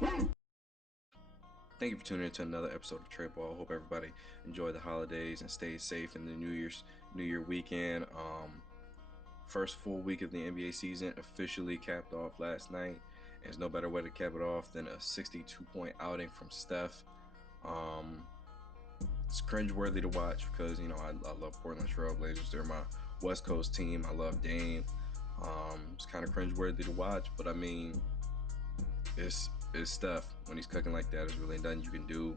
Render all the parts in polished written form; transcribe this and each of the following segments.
Thank you for tuning in to another episode of Trade Ball. Hope everybody enjoyed the holidays and stayed safe in the New Year weekend. First full week of the NBA season officially capped off last night. And there's no better way to cap it off than a 62-point outing from Steph. It's cringeworthy to watch because I love Portland Trail Blazers. They're my West Coast team. I love Dame. It's kind of cringeworthy to watch, but I mean, it's Steph. When he's cooking like that, there's really nothing you can do.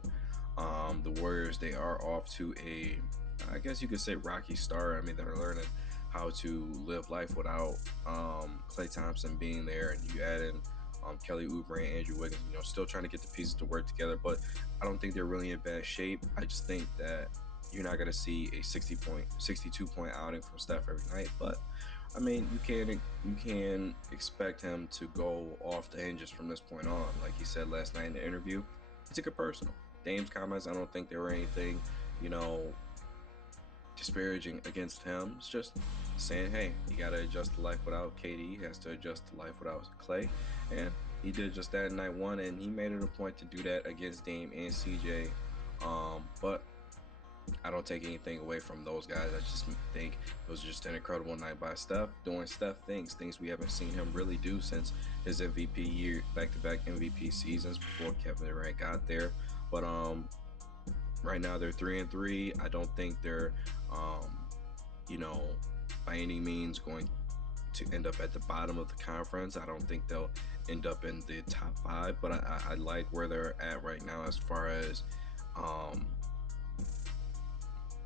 The Warriors, they are off to I guess you could say, rocky start. I mean, they're learning how to live life without Klay Thompson being there, and you add in Kelly Oubre and Andrew Wiggins, still trying to get the pieces to work together, but I don't think they're really in bad shape. I just think that you're not going to see a 62-point outing from Steph every night, but I mean, you can expect him to go off the hinges from this point on. Like he said last night in the interview, he took it personal. Dame's comments, I don't think there were anything, disparaging against him. It's just saying, hey, you got to adjust to life without KD. He has to adjust to life without Klay. And he did just that in night one, and he made it a point to do that against Dame and CJ. But I don't take anything away from those guys. I just think it was just an incredible night by Steph, doing Steph things we haven't seen him really do since his MVP year, back-to-back MVP seasons before Kevin Durant got there. But right now they're 3-3. I don't think they're, by any means going to end up at the bottom of the conference. I don't think they'll end up in the top 5, but I like where they're at right now as far as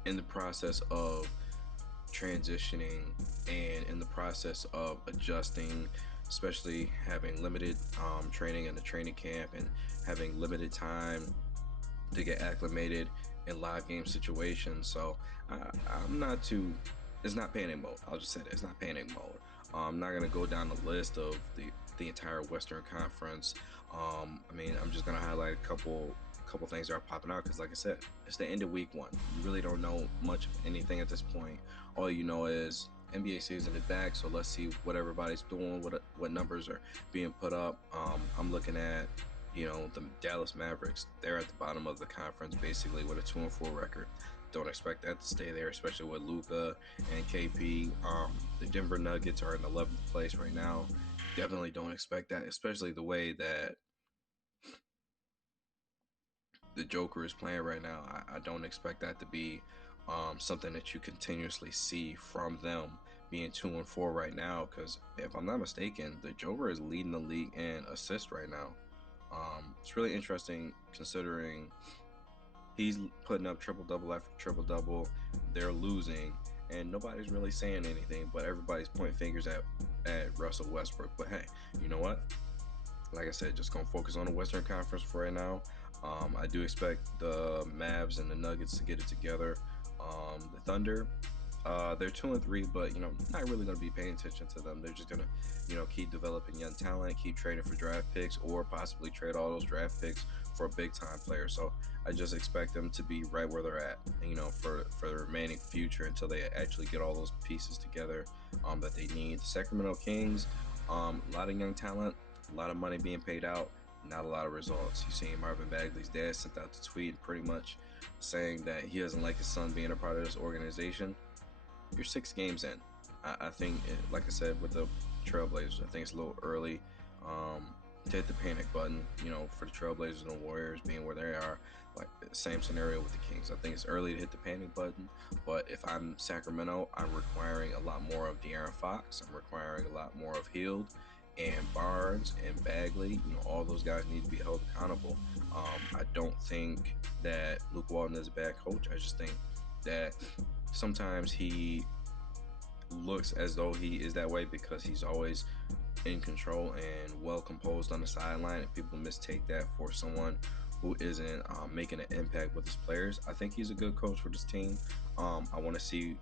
in the process of transitioning and in the process of adjusting, especially having limited training in the training camp and having limited time to get acclimated in live game situations. So it's not panic mode. I'll just say that it's not panic mode. I'm not going to go down the list of the entire Western Conference. I'm just going to highlight a couple things that are popping out because, like I said, it's the end of week 1. You really don't know much of anything at this point. All you know is NBA season is back, so let's see what everybody's doing, what numbers are being put up. I'm looking at the Dallas Mavericks. They're at the bottom of the conference basically with a 2-4 record. Don't expect that to stay there, especially with Luka and KP. The Denver Nuggets are in 11th place right now. Definitely don't expect that, especially the way that the Joker is playing right now. I don't expect that to be something that you continuously see from them being 2-4 right now, because if I'm not mistaken, the Joker is leading the league in assists right now. It's really interesting considering he's putting up triple-double after triple-double. They're losing, and nobody's really saying anything, but everybody's pointing fingers at Russell Westbrook. But hey, you know what? Like I said, just going to focus on the Western Conference for right now. I do expect the Mavs and the Nuggets to get it together. The Thunder, they're 2-3, but not really going to be paying attention to them. They're just going to keep developing young talent, keep trading for draft picks, or possibly trade all those draft picks for a big time player. So I just expect them to be right where they're at, for the remaining future until they actually get all those pieces together that they need. The Sacramento Kings, a lot of young talent, a lot of money being paid out, not a lot of results. You seen Marvin Bagley's dad sent out the tweet pretty much saying that he doesn't like his son being a part of this organization. You're 6 games in. I think, like I said, with the Trailblazers, I think it's a little early to hit the panic button, for the Trailblazers and the Warriors being where they are. Like, same scenario with the Kings. I think it's early to hit the panic button, but if I'm Sacramento, I'm requiring a lot more of De'Aaron Fox. I'm requiring a lot more of Hield and Barnes and Bagley. All those guys need to be held accountable. I don't think that Luke Walton is a bad coach. I just think that sometimes he looks as though he is that way because he's always in control and well composed on the sideline, and people mistake that for someone who isn't making an impact with his players. I think he's a good coach for this team. I want to see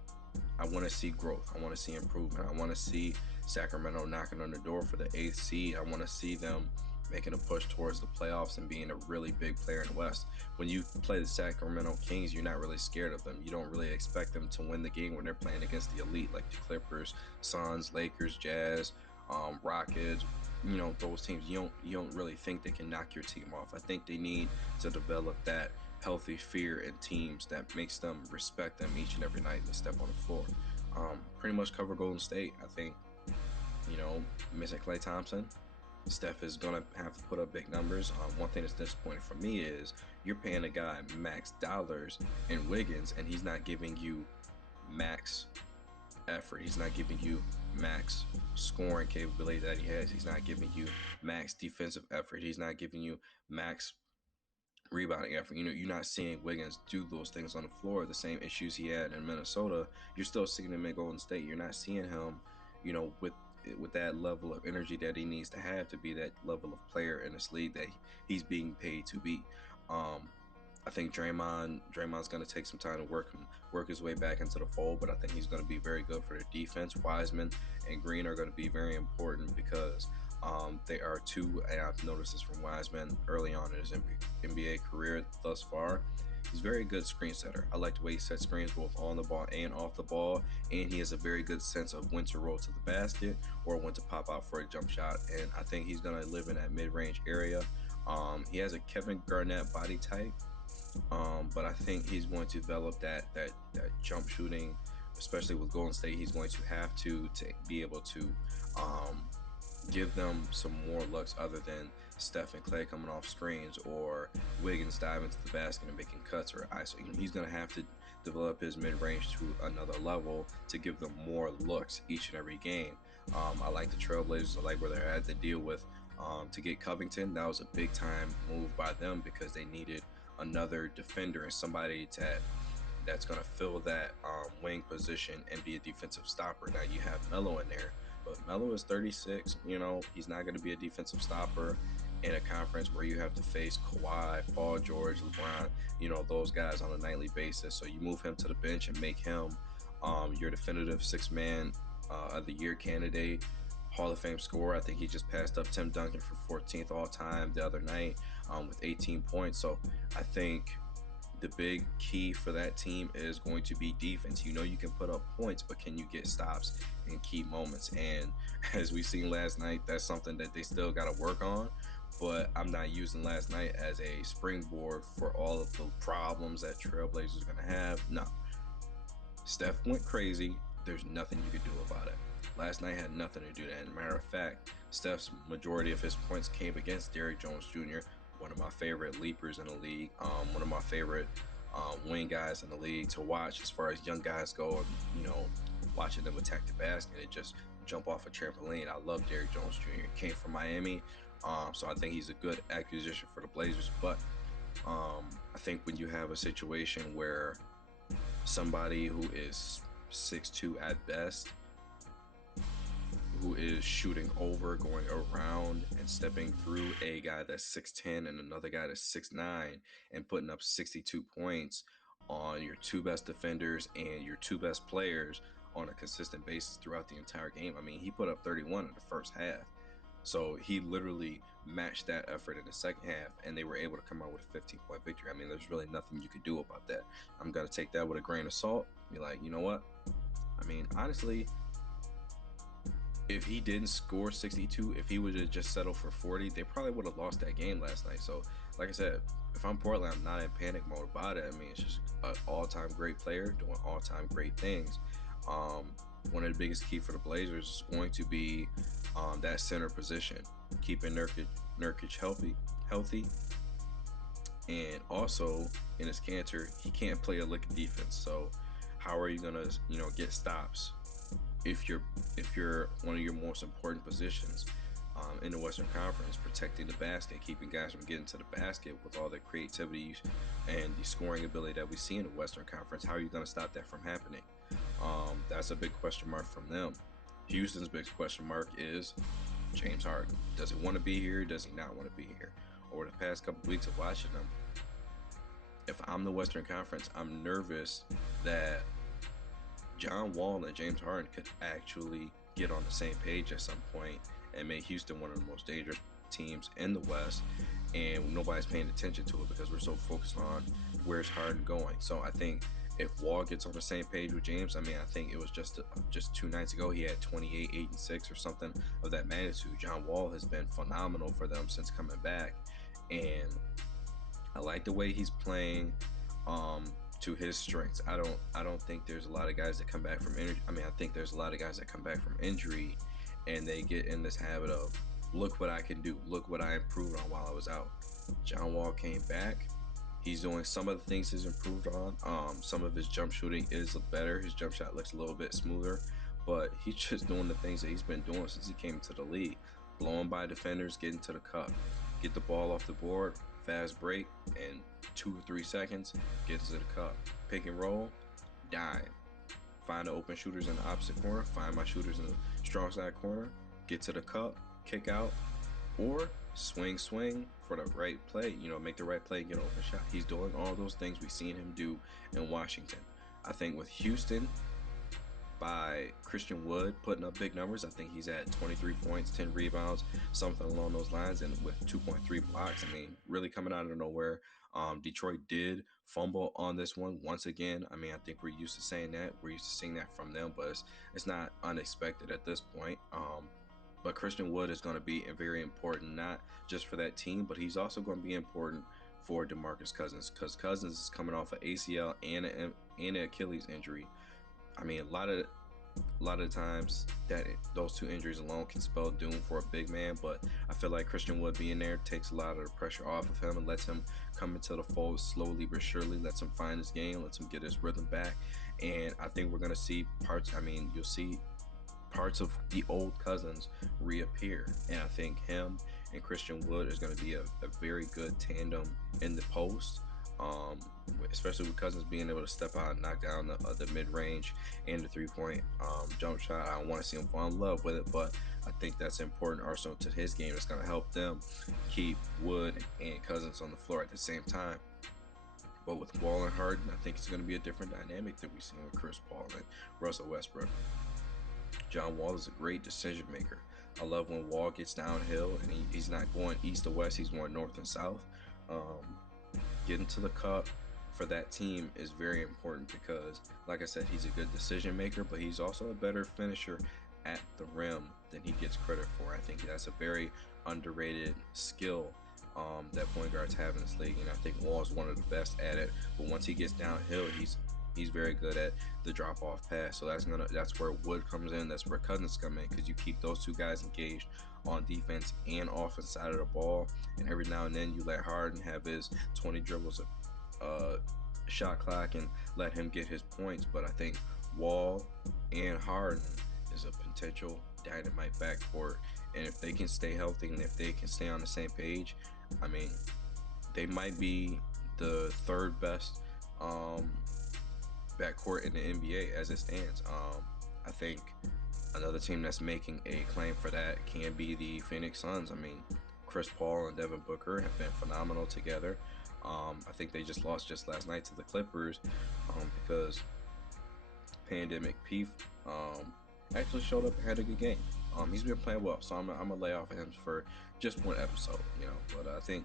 growth. I want to see improvement. I want to see Sacramento knocking on the door for the 8th seed. I want to see them making a push towards the playoffs and being a really big player in the West. When you play the Sacramento Kings, you're not really scared of them. You don't really expect them to win the game when they're playing against the elite, like the Clippers, Suns, Lakers, Jazz, Rockets, those teams, you don't really think they can knock your team off. I think they need to develop that healthy fear in teams that makes them respect them each and every night they step on the floor. Pretty much cover Golden State. I think, missing Klay Thompson, Steph is gonna have to put up big numbers. One thing that's disappointing for me is you're paying a guy max dollars in Wiggins, and he's not giving you max effort. He's not giving you max scoring capability that he has. He's not giving you max defensive effort. He's not giving you max rebounding effort. You're not seeing Wiggins do those things on the floor. The same issues he had in Minnesota, you're still seeing him in Golden State. You're not seeing him, with that level of energy that he needs to have to be that level of player in this league that he's being paid to be. Um, I think Draymond's going to take some time to work his way back into the fold, but I think he's going to be very good for the defense. Wiseman and Green are going to be very important because they are two, and I've noticed this from Wiseman early on in his NBA career thus far. He's a very good screen setter. I like the way he sets screens both on the ball and off the ball, and he has a very good sense of when to roll to the basket or when to pop out for a jump shot. And I think he's going to live in that mid-range area. He has a Kevin Garnett body type, but I think he's going to develop that jump shooting, especially with Golden State. He's going to have to be able to um, give them some more looks other than Steph and Klay coming off screens or Wiggins diving to the basket and making cuts or ISO. He's going to have to develop his mid-range to another level to give them more looks each and every game. I like the Trailblazers. I like where they're at to deal with to get Covington. That was a big time move by them because they needed another defender and somebody that's going to fill that wing position and be a defensive stopper. Now you have Melo in there, but Melo is 36. He's not going to be a defensive stopper in a conference where you have to face Kawhi, Paul George, LeBron, those guys on a nightly basis. So you move him to the bench and make him your definitive six-man of the year candidate, Hall of Fame scorer. I think he just passed up Tim Duncan for 14th all time the other night with 18 points. So I think the big key for that team is going to be defense. You can put up points, but can you get stops in key moments? And as we seen last night, that's something that they still got to work on. But I'm not using last night as a springboard for all of the problems that Trailblazers are going to have. No. Steph went crazy. There's nothing you could do about it. Last night had nothing to do with that. As a matter of fact, Steph's majority of his points came against Derrick Jones Jr., one of my favorite leapers in the league, one of my favorite wing guys in the league to watch as far as young guys go. Watching them attack the basket and just jump off a trampoline. I love Derrick Jones Jr. Came from Miami, so I think he's a good acquisition for the Blazers. But I think when you have a situation where somebody who is 6'2" at best, who is shooting over, going around, and stepping through a guy that's 6'10" and another guy that's 6'9", and putting up 62 points on your two best defenders and your two best players on a consistent basis throughout the entire game. I mean, he put up 31 in the first half. So he literally matched that effort in the second half, and they were able to come out with a 15-point victory. I mean, there's really nothing you could do about that. I'm going to take that with a grain of salt. Be like, you know what? I mean, honestly, if he didn't score 62, if he would have just settled for 40, they probably would have lost that game last night. So, like I said, if I'm Portland, I'm not in panic mode about it. I mean, it's just an all-time great player doing all-time great things. One of the biggest key for the Blazers is going to be that center position, keeping Nurkic healthy, and also in his cancer, he can't play a lick of defense. So, how are you gonna get stops if you're one of your most important positions in the Western Conference, protecting the basket, keeping guys from getting to the basket with all the creativity and the scoring ability that we see in the Western Conference? How are you going to stop that from happening? That's a big question mark from them. Houston's big question mark is James Harden. Does he want to be here? Does he not want to be here? Over the past couple of weeks of watching them, if I'm the Western Conference, I'm nervous that John Wall and James Harden could actually get on the same page at some point and make Houston one of the most dangerous teams in the West, and nobody's paying attention to it because we're so focused on where's Harden going. So I think If Wall gets on the same page with James, I mean, I think it was just 2 nights ago he had 28, 8 and 6 or something of that magnitude. John Wall has been phenomenal for them since coming back, and I like the way he's playing to his strengths. I don't think there's a lot of guys that come back from injury. I mean, I think there's a lot of guys that come back from injury and they get in this habit of look what I can do, look what I improved on while I was out. John Wall came back. He's doing some of the things he's improved on. Some of his jump shooting is better. His jump shot looks a little bit smoother, but he's just doing the things that he's been doing since he came to the league. Blowing by defenders, getting to the cup, get the ball off the board, fast break, and 2 or 3 seconds, get to the cup. Pick and roll, dime. Find the open shooters in the opposite corner, find my shooters in the strong side corner, get to the cup, kick out, or swing for the right play. Make the right play, get an open shot. He's doing all those things we've seen him do in Washington. I think with Houston, by Christian Wood putting up big numbers, I think he's at 23 points, 10 rebounds, something along those lines, and with 2.3 blocks. I mean, really coming out of nowhere. Detroit did fumble on this one once again. I mean, I think we're used to saying that. We're used to seeing that from them, but it's not unexpected at this point. But Christian Wood is going to be very important, not just for that team, but he's also going to be important for DeMarcus Cousins, because Cousins is coming off an ACL and an Achilles injury. I mean, a lot of times that those two injuries alone can spell doom for a big man, but I feel like Christian Wood being there takes a lot of the pressure off of him and lets him come into the fold slowly but surely, lets him find his game, lets him get his rhythm back. And I think we're going to see you'll see parts of the old Cousins reappear. And I think him and Christian Wood is going to be a very good tandem in the post. Um, Especially with Cousins being able to step out and knock down the mid range and the 3 point jump shot. I don't want to see him fall in love with it, but I think that's an important arsenal to his game. It's going to help them keep Wood and Cousins on the floor at the same time. But with Wall and Harden, I think it's going to be a different dynamic than we've seen with Chris Paul and Russell Westbrook. John Wall is a great decision maker. I love when Wall gets downhill and he's not going east to west, he's going north and south. Um, Getting to the cup for that team is very important because, like I said, he's a good decision maker, but he's also a better finisher at the rim than he gets credit for. I think that's a very underrated skill that point guards have in this league, and I think Wall is one of the best at it. But once he gets downhill, he's very good at the drop off pass. So that's where Wood comes in. That's where Cousins come in, because you keep those two guys engaged on defense and offense side of the ball. And every now and then you let Harden have his 20 dribbles of shot clock and let him get his points. But I think Wall and Harden is a potential dynamite backcourt. And if they can stay healthy and if they can stay on the same page, I mean, they might be the third best backcourt in the NBA as it stands. I think another team that's making a claim for that can be the Phoenix Suns. I mean, Chris Paul and Devin Booker have been phenomenal together. I think they just lost just last night to the Clippers because Pandemic P actually showed up and had a good game. He's been playing well, so I'm gonna lay off of him for just one episode, But I think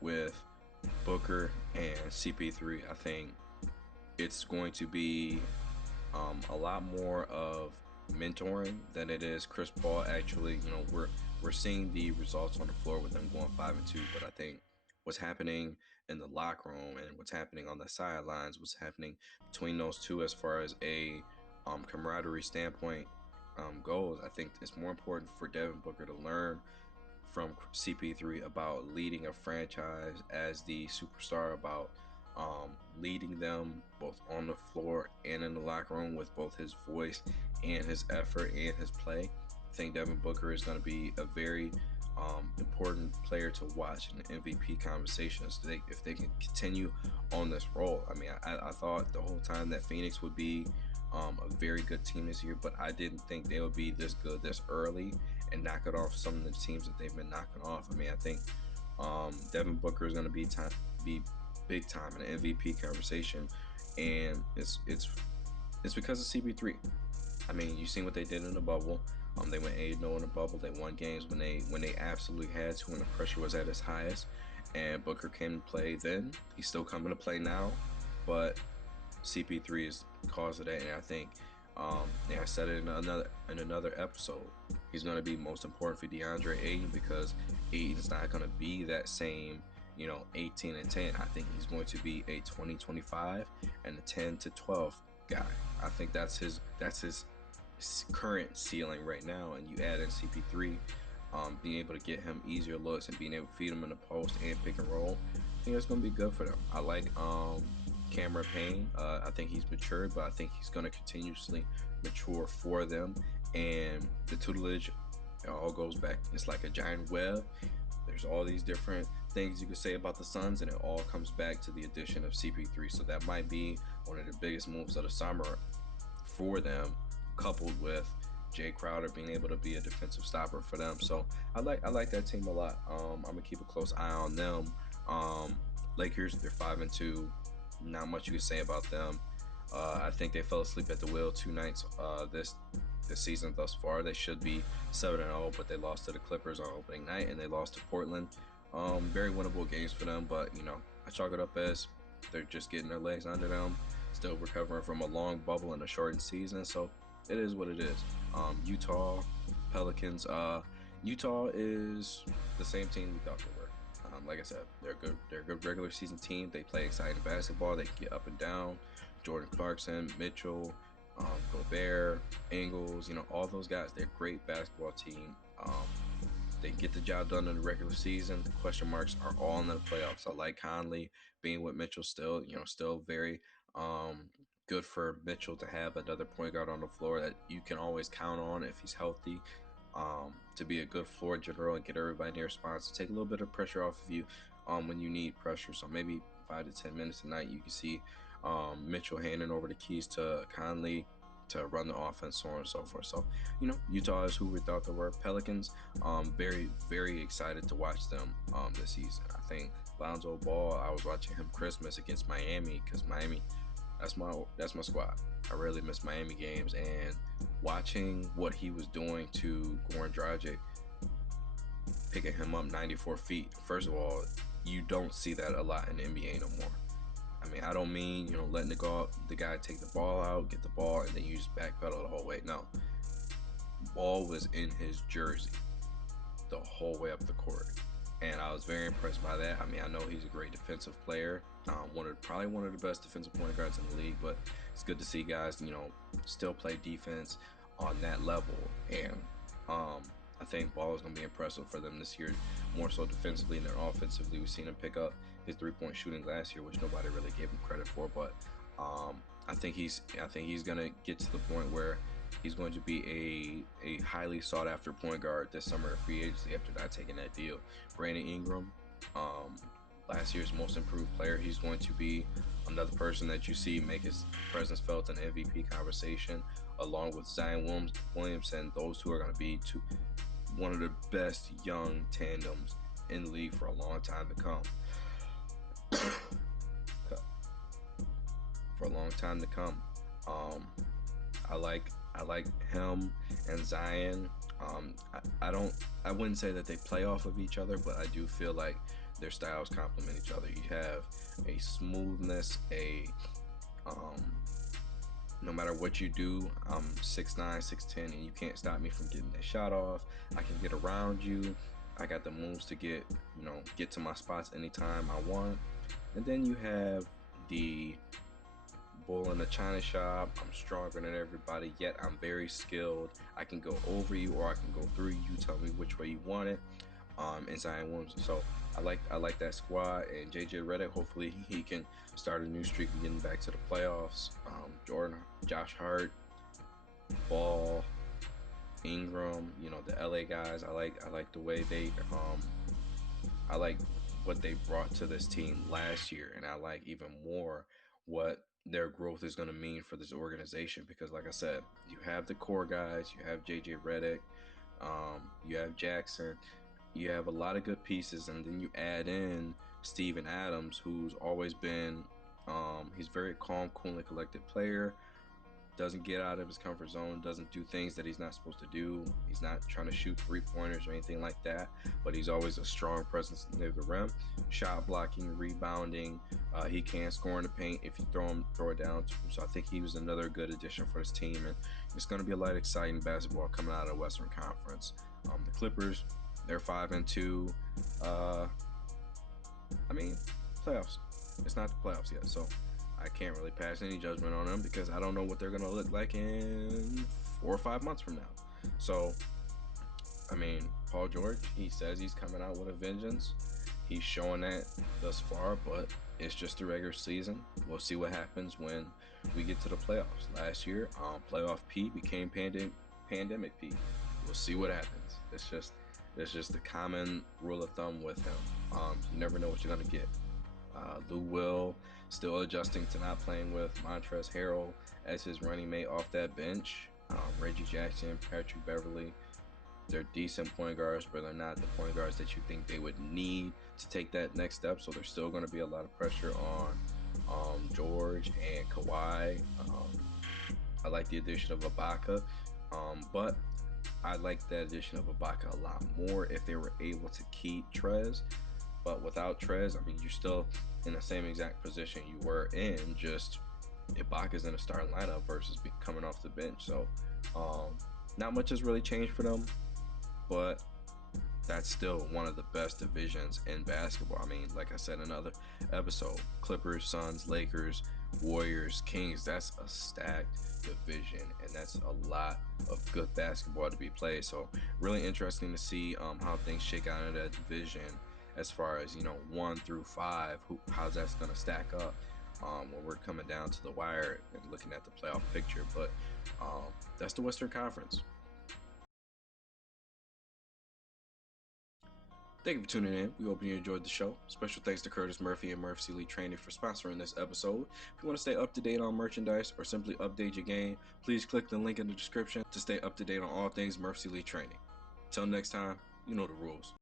with Booker and CP3, I think it's going to be a lot more of mentoring than it is Chris Paul. Actually, we're seeing the results on the floor with them going 5-2, but I think what's happening in the locker room and what's happening on the sidelines, what's happening between those two as far as a camaraderie standpoint goes, I think it's more important for Devin Booker to learn from CP3 about leading a franchise as the superstar, about leading them both on the floor and in the locker room with both his voice and his effort and his play. I think Devin Booker is going to be a very important player to watch in the MVP conversations if they can continue on this role. I mean, I thought the whole time that Phoenix would be a very good team this year, but I didn't think they would be this good this early and knock it off some of the teams that they've been knocking off. I mean, I think Devin Booker is going to be big time in the MVP conversation, and it's because of CP3. I mean, you seen what they did in the bubble. They went 8-0 in the bubble. They won games when they absolutely had to, when the pressure was at its highest. And Booker came to play then. He's still coming to play now. but CP3 is the cause of that, and I think, and I said it in another episode, he's going to be most important for DeAndre Ayton because Ayton's not going to be that same, 18 and 10. I think he's going to be a 20-25 and a 10 to 12 guy. I think that's his current ceiling right now, and you add in CP3, being able to get him easier looks and being able to feed him in the post and pick and roll. I think that's going to be good for them. I like Cameron Payne. I think he's matured, but I think he's going to continuously mature for them. And the tutelage, it all goes back. It's like a giant web. There's all these different things you could say about the Suns, and it all comes back to the addition of CP3. So that might be one of the biggest moves of the summer for them, coupled with Jay Crowder being able to be a defensive stopper for them. So I like that team a lot. I'm gonna keep a close eye on them. Um, Lakers, they're 5-2. Not much you can say about them. I think they fell asleep at the wheel 2 nights this season thus far. They should be 7-0, but they lost to the Clippers on opening night, and they lost to Portland. Very winnable games for them, but I chalk it up as they're just getting their legs under them, still recovering from a long bubble and a shortened season. So it is what it is. Utah Pelicans. Utah is the same team we thought they were. Like I said, they're good. They're a good regular season team. They play exciting basketball. They get up and down. Jordan Clarkson, Mitchell, Gobert, Ingles. All those guys. They're a great basketball team. They get the job done in the regular season. The question marks are all in the playoffs. I like Conley being with Mitchell still. Still very good for Mitchell to have another point guard on the floor that you can always count on if he's healthy. To be a good floor general and get everybody in their spots, to take a little bit of pressure off of you when you need pressure. So maybe 5 to 10 minutes a night, you can see Mitchell handing over the keys to Conley to run the offense, so on and so forth. So, Utah is who we thought they were. Pelicans, very, very excited to watch them this season. I think Lonzo Ball, I was watching him Christmas against Miami because Miami, that's my squad. I really miss Miami games, and watching what he was doing to Goran Dragic, picking him up 94 feet. First of all, you don't see that a lot in the NBA no more. I mean, I don't mean, letting the guy take the ball out, get the ball, and then you just backpedal the whole way. No. Ball was in his jersey the whole way up the court. And I was very impressed by that. I mean, I know he's a great defensive player, probably one of the best defensive point guards in the league, but it's good to see guys, still play defense on that level. And I think Ball is going to be impressive for them this year, more so defensively than offensively. We've seen him pick up his three-point shooting last year, which nobody really gave him credit for. But I think he's going to get to the point where he's going to be a highly sought after point guard this summer in free agency after not taking that deal. Brandon Ingram, last year's most improved player, he's going to be another person that you see make his presence felt in the MVP conversation, along with Zion Williamson. Those two are going to be one of the best young tandems in the league for a long time to come. For a long time to come. I like him and Zion. I wouldn't say that they play off of each other, but I do feel like their styles complement each other. You have a smoothness, no matter what you do, I'm 6'9", 6'10", and you can't stop me from getting that shot off. I can get around you. I got the moves to get to my spots anytime I want. And then you have the bull in the china shop. I'm stronger than everybody, yet I'm very skilled. I can go over you or I can go through you. You tell me which way you want it. And Zion Williamson. So I like that squad. And JJ Redick, hopefully he can start a new streak and getting back to the playoffs. Josh Hart, Ball, Ingram, the LA guys. I like the way they I like what they brought to this team last year, and I like even more what their growth is going to mean for this organization, because like I said, you have the core guys, you have JJ Redick, you have Jackson, you have a lot of good pieces, and then you add in Steven Adams, who's always been he's very calm, cool, and collected player. Doesn't get out of his comfort zone, doesn't do things that he's not supposed to do. He's not trying to shoot three-pointers or anything like that, but he's always a strong presence near the rim, shot blocking, rebounding, He can score in the paint if you throw it down to him. So I think he was another good addition for this team, and it's going to be a lot of exciting basketball coming out of the Western Conference. The Clippers, they're 5-2. I mean, playoffs. It's not the playoffs yet, so I can't really pass any judgment on them because I don't know what they're going to look like in 4 or 5 months from now. So, I mean, Paul George, he says he's coming out with a vengeance. He's showing that thus far, but it's just the regular season. We'll see what happens when we get to the playoffs. Last year, playoff P became pandemic P. We'll see what happens. It's just the common rule of thumb with him. You never know what you're gonna get. Lou Will still adjusting to not playing with Montrezl Harrell as his running mate off that bench. Reggie Jackson, Patrick Beverly, they're decent point guards, but they're not the point guards that you think they would need to take that next step. So there's still going to be a lot of pressure on George and Kawhi. I like the addition of Ibaka, but I like the addition of Ibaka a lot more if they were able to keep Trez. But without Trez, I mean, you're still in the same exact position you were in, just Ibaka's in a starting lineup versus coming off the bench. So not much has really changed for them, but that's still one of the best divisions in basketball. I mean, like I said in another episode, Clippers, Suns, Lakers, Warriors, Kings, that's a stacked division, and that's a lot of good basketball to be played. So really interesting to see how things shake out in that division as far as, 1 through 5, how's that's going to stack up when we're coming down to the wire and looking at the playoff picture. But that's the Western Conference. Thank you for tuning in. We hope you enjoyed the show. Special thanks to Curtis Murphy and Murphy Elite Training for sponsoring this episode. If you want to stay up to date on merchandise or simply update your game, please click the link in the description to stay up to date on all things Murphy Elite Training. Till next time, you know the rules.